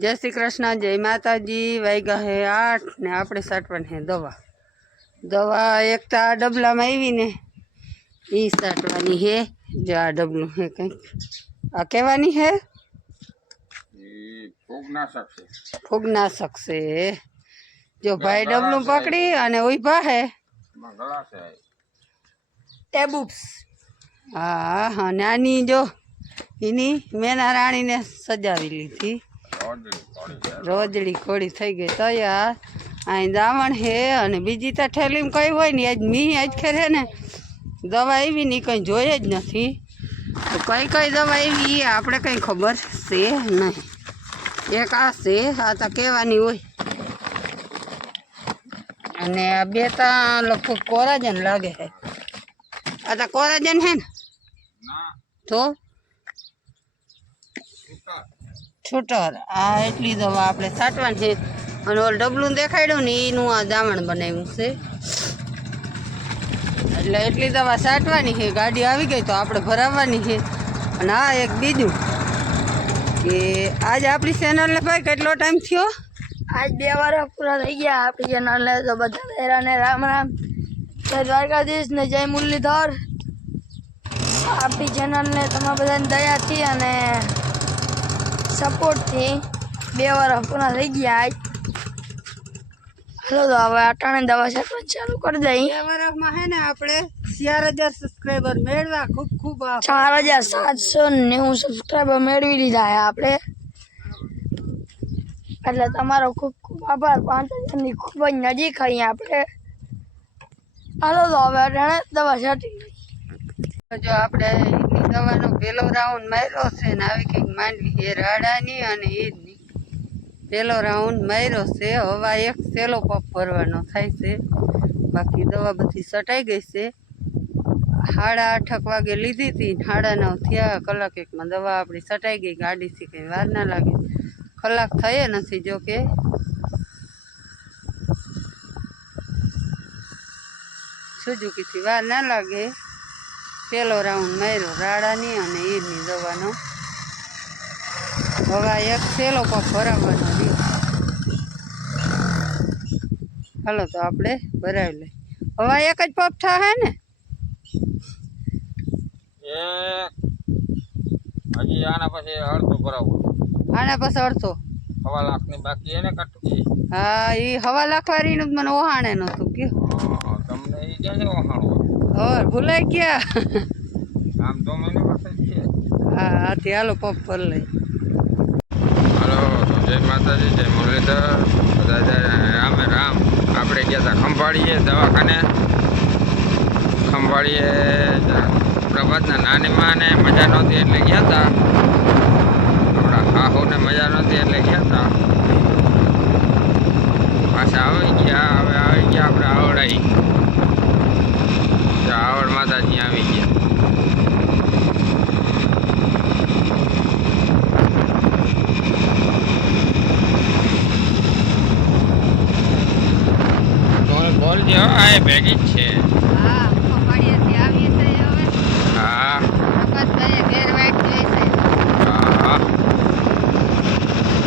જય શ્રી કૃષ્ણ જય માતાજી વાગ્યા હે આઠ ને આપણે સાટવાની હે દવા. દવા એક તો આ ડબલામાં આવી ને એ સાટવાની હે જો આ ડબલું હે કંઈક. આ કહેવાની હે? ફૂગનાશક છે. જો ભાઈ ડબલું પકડી અને ઊભા હે ટેબુપ્સ હા હા નાની જો એની મેના રાણીને સજાવી લીધી. રોજડી કોળી થઈ ગઈ. તૈયાર. અહીં દામણ હે અને બીજી તો ઠેલીમાં કઈ હોય ને આજ મી આજ ખેરે ને દવા એવી ની કંઈ જોઈએ જ નથી. તો કઈ કઈ દવા આવી એ આપણે કંઈ ખબર છે નહીં. એક આ છે આ તો કહેવાની હોય. અને આ બે તો લગભગ કોરાજન લાગે છે. આ તો કોરાજન હે ને. તો? છૂટર આ એટલી દવા આપણે છાંટવાની છે. અને ઓલ ડબલું દેખાડ્યું ને એનું આ દામણ બનાવ્યું છે. એટલે એટલી દવા છાંટવાની છે. ગાડી આવી ગઈ તો આપણે ભરાવવાની છે. અને આ એક બીજું કે આજ આપણી ચેનલને ભાઈ કેટલો ટાઈમ થયો? આજ બે વર્ષ પૂરા થઈ ગયા. આપણી ચેનલને તો બધા હેરાને રામ રામ. જય દ્વારકાધીશ ને જય મુરલીધર. આપણી ચેનલને તમે બધાની દયાથી અને સપોર્ટથી બે વર્ષ પૂરા થઈ ગયા આજ. હાલો તો હવે અટાણે દવા છાંટવાનું ચાલુ કરી દઈ. બે વર્ષમાં હે ને આપણે ચાર હજાર સબસ્ક્રાઈબર મેળવા ખૂબ ખૂબ આભાર. ચાર હજાર સાતસો નેવું સબસ્ક્રાઈબર મેળવી લીધા છે આપણે. એટલે તમારો ખૂબ ખૂબ આભાર. પાંચ હજારની ખૂબ જ નજીક અહીં આપણે. હાલો તો હવે અટાણે દવા છાંટી લઈએ. તો જો આપણે એની દવાનો પહેલો રાઉન્ડ માર્યો છે ને આવી કંઈક માંડવી એ રાડાની અને ઈદની પહેલો રાઉન્ડ માર્યો છે, હવા એક સેલો પપ ભરવાનો થાય છે. બાકી દવા બધી સટાઈ ગઈ છે. સાડા આઠક વાગે લીધી હતી હાડાના થયા, કલાક એકમાં દવા આપણી સટાઈ ગઈ ગાડીથી કંઈ વાર ના લાગે. કલાક થયે નથી જો કે. સુઝુકીથી વાર ના લાગે. પહેલો રાઉન્ડ માર્યો રાડાની અને ઈરની દવાનો હવા એક સેલો પગ ભરાવવાનો હાલો તો આપણે ભરાવી લઈએ. હવા એક જ પગ થાય ને? હજી આના પછી અડધું ભરાવું. આના પછી અડધો? સવા લાખની બાકી એને કટકી હા એ હવા લાખવારીનું જ મને ઓહાણે નહોતું કયો. તમને એ છે હવે ભૂલાઈ ગયા? આમ તો મને હા હાથી હાલો પગ પર લઈ. હાલો જય માતાજી જય મુરલીધર. બધા રામે રામ આપણે ગયા હતા ખંભાળીએ દવાખાને. ખંભાળીએ પ્રભાતના નાની માને મજા નહોતી એટલે ગયા હતા આપણા હાહુને મજા નહોતી એટલે ગયા હતા પાછા આવી ગયા હવે આવી ગયા આપણે આવડાઈ. તો આવડ માતાજી આવી ગયા. ભેગી જ છે હા ખંભાળિયાથી આવીએ છે હવે હા પ્રકાશભાઈએ ઘેર વાઈટ જોઈ છે હા હા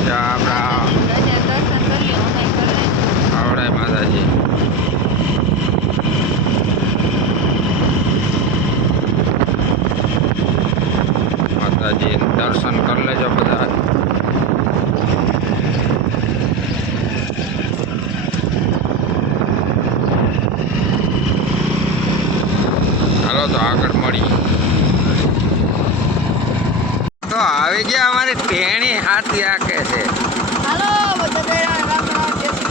જા આપણા ધજા દર્શન કરી લ્યો અમે કરી લઈશું. આવડાય માતાજી માતાજી દર્શન કરી લેજો બધા હાલો તો આગળ મળી તો આવી ગયા અમારી ટેણી હાથી આકે છે.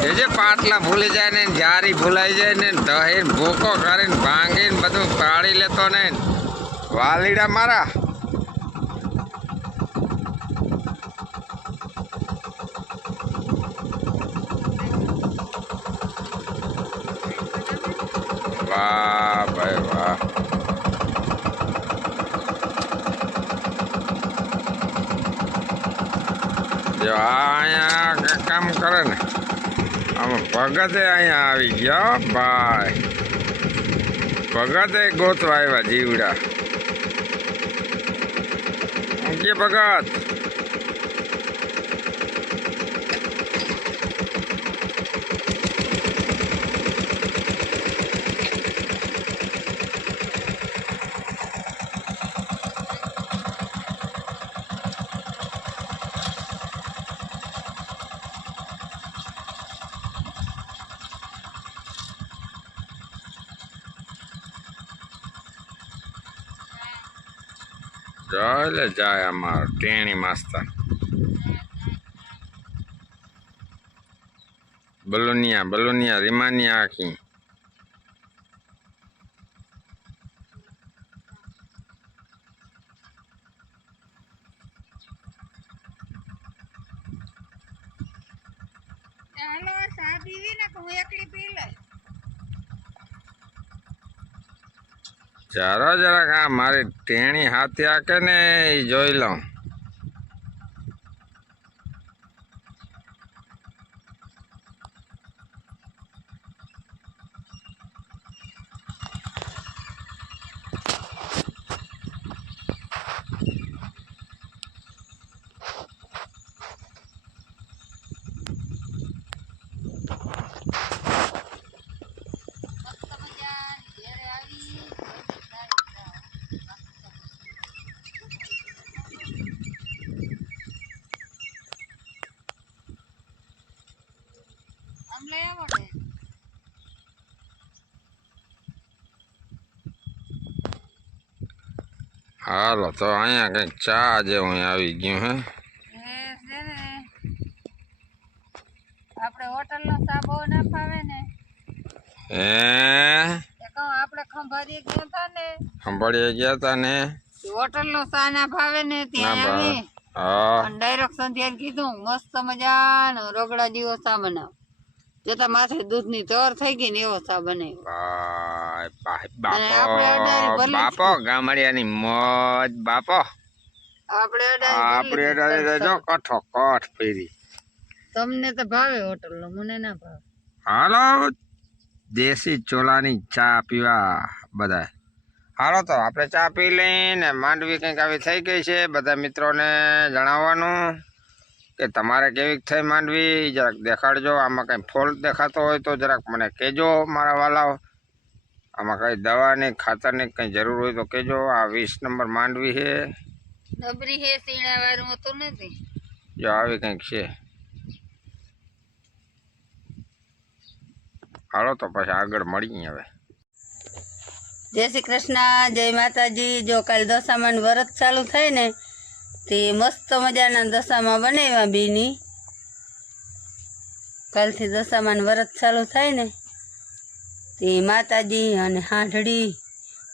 જે જે પાટલા ભૂલી જાય ને જારી ભૂલાઈ જાય ને દહીં ભૂકો કરીને ભાંગીને બધું પાડી લેતો ને. વાલીડા મારા. વાહ ભાઈ વાહ. જો અહીંયા કામ કરે ને. આમાં ભગતે અહીંયા આવી ગયા. ભાઈ. ભગતે ગોતવા આવ્યા જીવડા. કે ભગત. જાય જાય અમાર ટેણી માસ્તર. બલુનિયા બલુનિયા, રીમાનિયા આખી. ચાલો પીવી ને હું એકલી પી લે ચાલો જરાક આ મારી ટેણી હાથે આકે ને એ જોઈ લઉં. આમ લઈ આવો ને હાલો તો અહીંયા કંઈક ચા જેવું આવી ગયું હે એ છે ને આપણે હોટલનો ચા બહુ ના? ફાવે ને હે એ કહું આપણે ખંભારી ગયા હતા ને? સંભાળીએ ગયા તા ને? હોટલનો ચા ના ફાવે ને ના ત્યાં ભાવે. આવી હા. અને ડાયરેક્ટ સંધ્યાને કીધું મસ્ત મજાનો રગડા જેવો ચા બનાવ જતા માથે દૂધની તર થઈ ગઈ ને એવો ચા બને. બાપો ગામડિયા ની મોજ બાપો. આપણે આપણે જો કઠો કઠ ફેરી. તમને તો ભાવે હોટલનો મને ના ભાવે. હાલો દેશી ચોલાની ચા પીવા બધા હાલો તો આપણે ચા પી લઈને માંડવી કંઈક આવી થઈ ગઈ છે. બધા મિત્રોને જણાવવાનું. કે તમારે કેવી થઈ માંડવી જરાક દેખાડજો. આમાં કંઈ ફોલ્ટ દેખાતો હોય તો જરાક મને કહેજો મારા વાલાઓ. આમાં કંઈ દવાની ખાતરની કંઈ જરૂર હોય તો કહેજો. આ વીસ નંબર માંડવી છે. નબરી હે સીણા વાળું હોતું નથી જો આવી કંઈક છે. હાલો તો પછી આગળ મળીએ હવે. જય શ્રી કૃષ્ણ જય માતાજી. જો કાલે દશામાં વ્રત ચાલુ થાય ને તે મસ્ત મજાના દશામાં બનાવ્યા બીની. કાલથી દશામાં વ્રત ચાલુ થાય ને, તે માતાજી અને હાંઢળી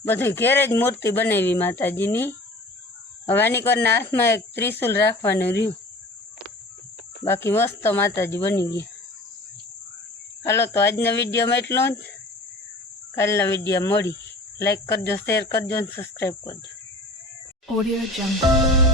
બધું ઘેરે જ મૂર્તિ બનાવી માતાજીની. વાનીકરના હાથમાં એક ત્રિશુલ રાખવાનું રહ્યું. બાકી મસ્ત માતાજી બની ગયા. હાલો તો આજના વિડીયોમાં એટલું જ. કાલના વીડિયો મળી. લાઈક કરજો, શેર કરજો અને સબસ્ક્રાઈબ કરજો. Audio Jungle.